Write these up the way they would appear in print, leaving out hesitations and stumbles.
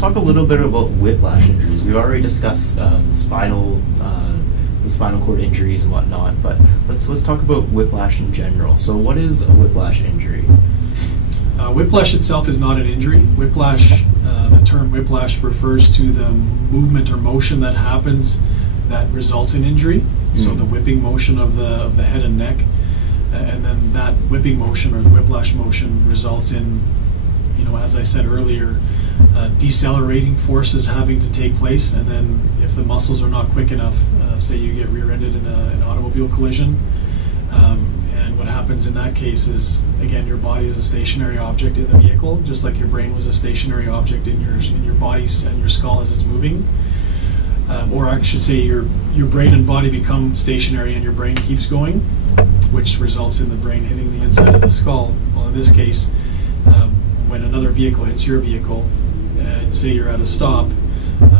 talk a little bit about whiplash injuries. We've already discussed the spinal cord injuries and whatnot, but let's talk about whiplash in general. So what is a whiplash injury? Whiplash itself is not an injury. Whiplash, the term whiplash refers to the movement or motion that happens that results in injury. So the whipping motion of the head and neck, and then that whipping motion or the whiplash motion results in, as I said earlier, decelerating forces having to take place, and then if the muscles are not quick enough, say you get rear-ended in an automobile collision, and what happens in that case is, again, your body is a stationary object in the vehicle, just like your brain was a stationary object in your body and your skull as it's moving. Or I should say your brain and body become stationary and your brain keeps going, which results in the brain hitting the inside of the skull. Well, in this case, when another vehicle hits your vehicle, and say you're at a stop,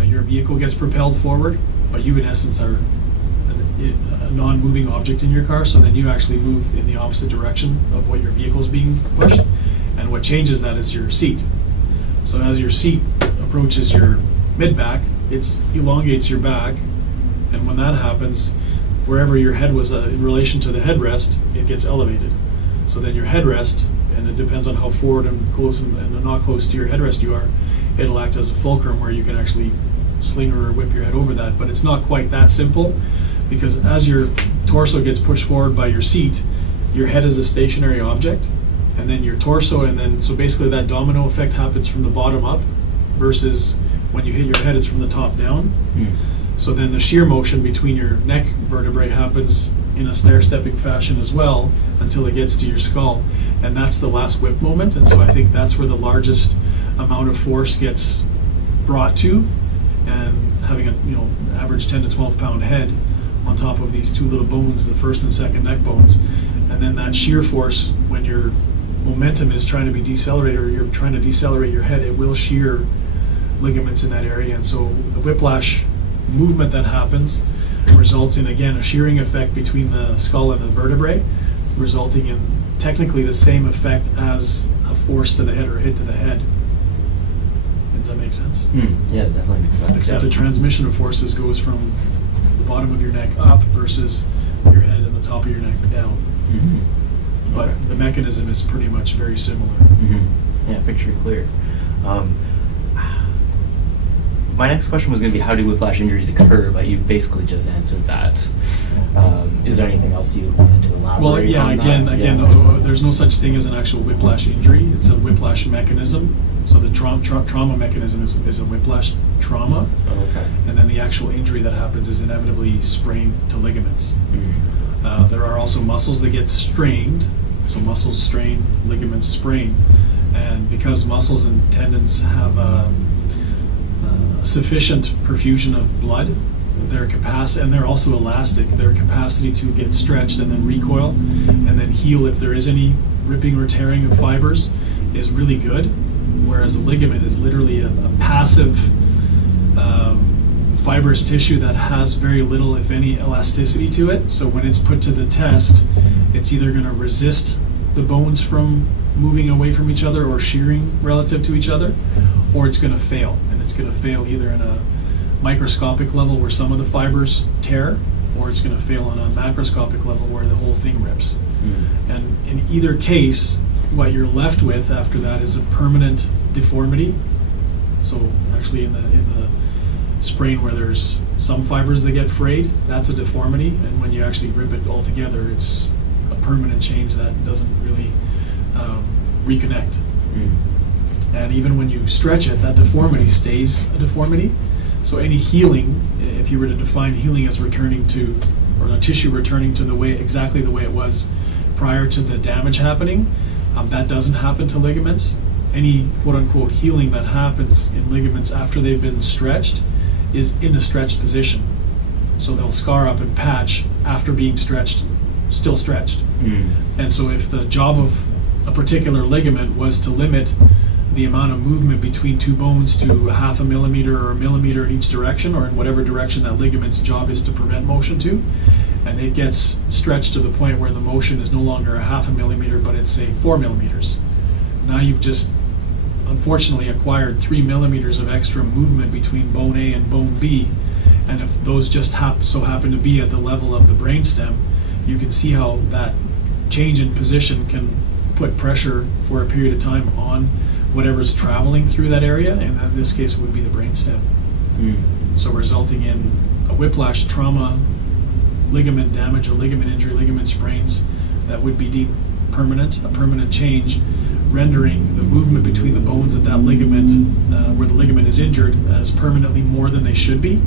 your vehicle gets propelled forward, but you in essence are a non-moving object in your car, so then you actually move in the opposite direction of what your vehicle is being pushed, and what changes that is your seat. So as your seat approaches your mid-back, it elongates your back, and when that happens, wherever your head was in relation to the headrest, it gets elevated. So then your headrest, and it depends on how forward and close and not close to your headrest you are, it'll act as a fulcrum where you can actually sling or whip your head over that. But it's not quite that simple, because as your torso gets pushed forward by your seat, your head is a stationary object, and then your torso, and then so basically that domino effect happens from the bottom up, versus when you hit your head, it's from the top down. So then the shear motion between your neck vertebrae happens in a stair-stepping fashion as well until it gets to your skull, and that's the last whip moment. And so I think that's where the largest amount of force gets brought to, and having a average 10 to 12 pound head on top of these two little bones, the first and second neck bones, and then that shear force, when your momentum is trying to be decelerated, or you're trying to decelerate your head, it will shear ligaments in that area. And so the whiplash movement that happens results in, again, a shearing effect between the skull and the vertebrae, resulting in technically the same effect as a force to the head or a hit to the head. Does that make sense? Yeah, it definitely makes sense. Except the transmission of forces goes from the bottom of your neck up versus your head and the top of your neck down. But Okay. the mechanism is pretty much very similar. Yeah, picture clear. My next question was going to be, how do whiplash injuries occur? But you basically just answered that. Is there anything else you wanted to elaborate Well, yeah, on again, that? there's no such thing as an actual whiplash injury. It's a whiplash mechanism. So the trauma mechanism is a whiplash trauma. Okay. And then the actual injury that happens is inevitably sprain to ligaments. There are also muscles that get strained. So muscles strain, ligaments sprain. And because muscles and tendons have a sufficient perfusion of blood, their capacity, and they're also elastic, their capacity to get stretched and then recoil and then heal if there is any ripping or tearing of fibers is really good, whereas a ligament is literally a passive fibrous tissue that has very little, if any, elasticity to it. So when it's put to the test, it's either going to resist the bones from moving away from each other or shearing relative to each other, or it's going to fail. And it's going to fail either in a microscopic level where some of the fibers tear, or it's going to fail on a macroscopic level where the whole thing rips. And in either case, what you're left with after that is a permanent deformity. So actually in the sprain where there's some fibers that get frayed, that's a deformity, and when you actually rip it all together, it's a permanent change that doesn't really reconnect. And even when you stretch it, that deformity stays a deformity. So any healing, if you were to define healing as returning to, or the tissue returning to exactly the way it was prior to the damage happening, that doesn't happen to ligaments. Any quote-unquote healing that happens in ligaments after they've been stretched is in a stretched position. So they'll scar up and patch after being stretched, still stretched. And so if the job of a particular ligament was to limit the amount of movement between two bones to 0.5 millimeter or 1 millimeter in each direction, or in whatever direction that ligament's job is to prevent motion to, and it gets stretched to the point where the motion is no longer 0.5 millimeter, but it's, say, 4 millimeters. Now you've just unfortunately acquired 3 millimeters of extra movement between bone A and bone B, and if those just so happen to be at the level of the brainstem, you can see how that change in position can put pressure for a period of time on whatever's traveling through that area, and in this case it would be the brainstem. So resulting in a whiplash, trauma, ligament damage or ligament injury, ligament sprains that would be deemed permanent, a permanent change, rendering the movement between the bones at that ligament, where the ligament is injured, as permanently more than they should be.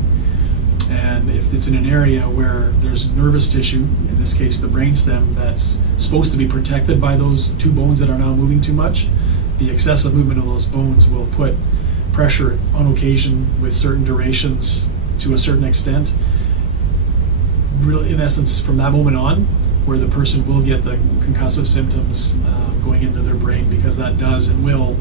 And if it's in an area where there's nervous tissue, in this case the brainstem, that's supposed to be protected by those two bones that are now moving too much, the excessive movement of those bones will put pressure on occasion with certain durations to a certain extent. Really, in essence, from that moment on, where the person will get the concussive symptoms going into their brain, because that does and will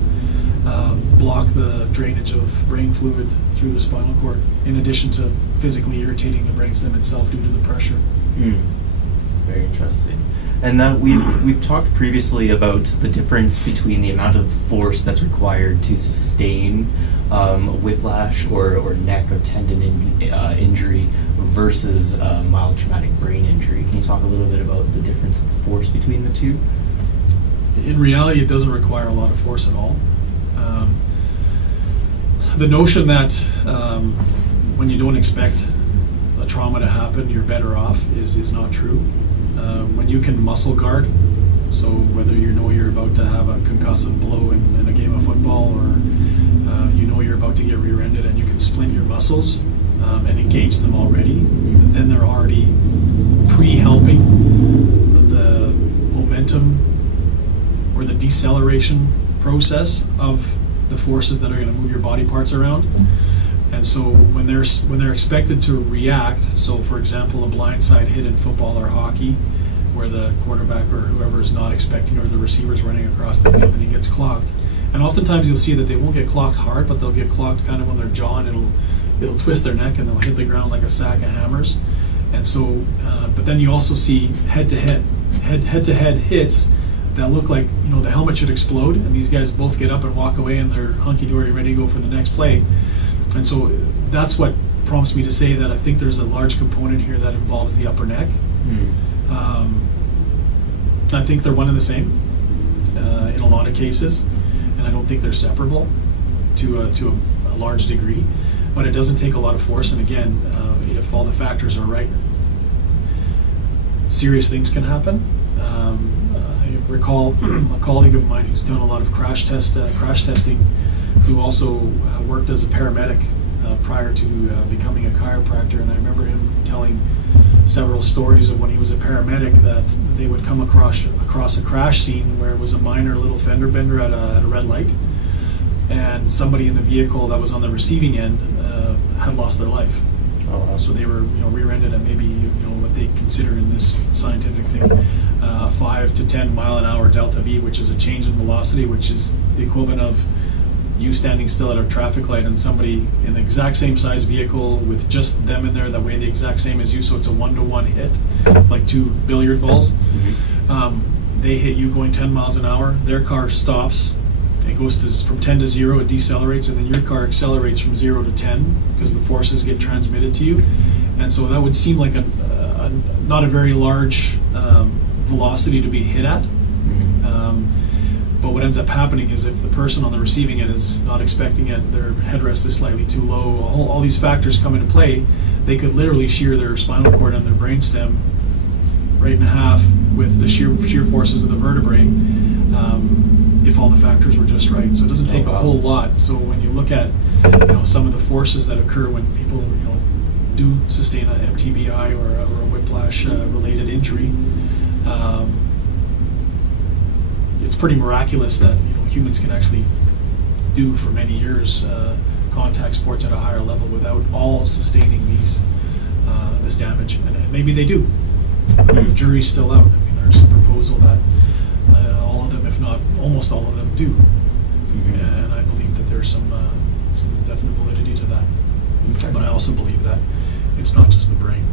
block the drainage of brain fluid through the spinal cord, in addition to physically irritating the brainstem itself due to the pressure. Very interesting. And now we've talked previously about the difference between the amount of force that's required to sustain whiplash or neck or tendon injury versus mild traumatic brain injury. Can you talk a little bit about the difference of force between the two? In reality, it doesn't require a lot of force at all. The notion that when you don't expect a trauma to happen, you're better off is not true. When you can muscle guard, so whether you know you're about to have a concussive blow in a game of football, or you know you're about to get rear-ended and you can splint your muscles and engage them already, then they're already pre-helping the momentum or the deceleration process of the forces that are going to move your body parts around. And so when they're expected to react, so for example a blindside hit in football or hockey, where the quarterback or whoever is not expecting, or the receiver's running across the field and he gets clocked, and oftentimes you'll see that they won't get clocked hard, but they'll get clocked kind of on their jaw, and it'll twist their neck and they'll hit the ground like a sack of hammers. And so but then you also see head-to-head hits that look like, you know, the helmet should explode, and these guys both get up and walk away and they're hunky-dory ready to go for the next play. And so that's what prompts me to say that I think there's a large component here that involves the upper neck. I think they're one and the same in a lot of cases, and I don't think they're separable to a large degree, but it doesn't take a lot of force. And again, if all the factors are right, serious things can happen. I recall a colleague of mine who's done a lot of crash testing, who also worked as a paramedic prior to becoming a chiropractor, and I remember him telling several stories of when he was a paramedic that they would come across a crash scene where it was a minor little fender bender at a red light, and somebody in the vehicle that was on the receiving end had lost their life. Oh, wow. So they were, rear-ended at maybe, what they consider in this scientific thing, 5 to 10 mile an hour delta V, which is a change in velocity, which is the equivalent of you standing still at a traffic light and somebody in the exact same size vehicle with just them in there that weigh the exact same as you, so it's a 1-to-1 hit, like two billiard balls. They hit you going 10 miles an hour, their car stops, it goes from 10 to 0, it decelerates, and then your car accelerates from 0 to 10 because the forces get transmitted to you. And so that would seem like not a very large velocity to be hit at. But what ends up happening is if the person on the receiving end is not expecting it, their headrest is slightly too low, all these factors come into play, they could literally shear their spinal cord and their brainstem right in half with the shear forces of the vertebrae, if all the factors were just right. So it doesn't take a whole lot. So when you look at some of the forces that occur when people do sustain an MTBI or a whiplash related injury, it's pretty miraculous that humans can actually do for many years contact sports at a higher level without all sustaining this damage. And maybe they do. The jury's still out. I mean, there's a proposal that all of them, if not almost all of them, do. And I believe that there's some definite validity to that. But I also believe that it's not just the brain.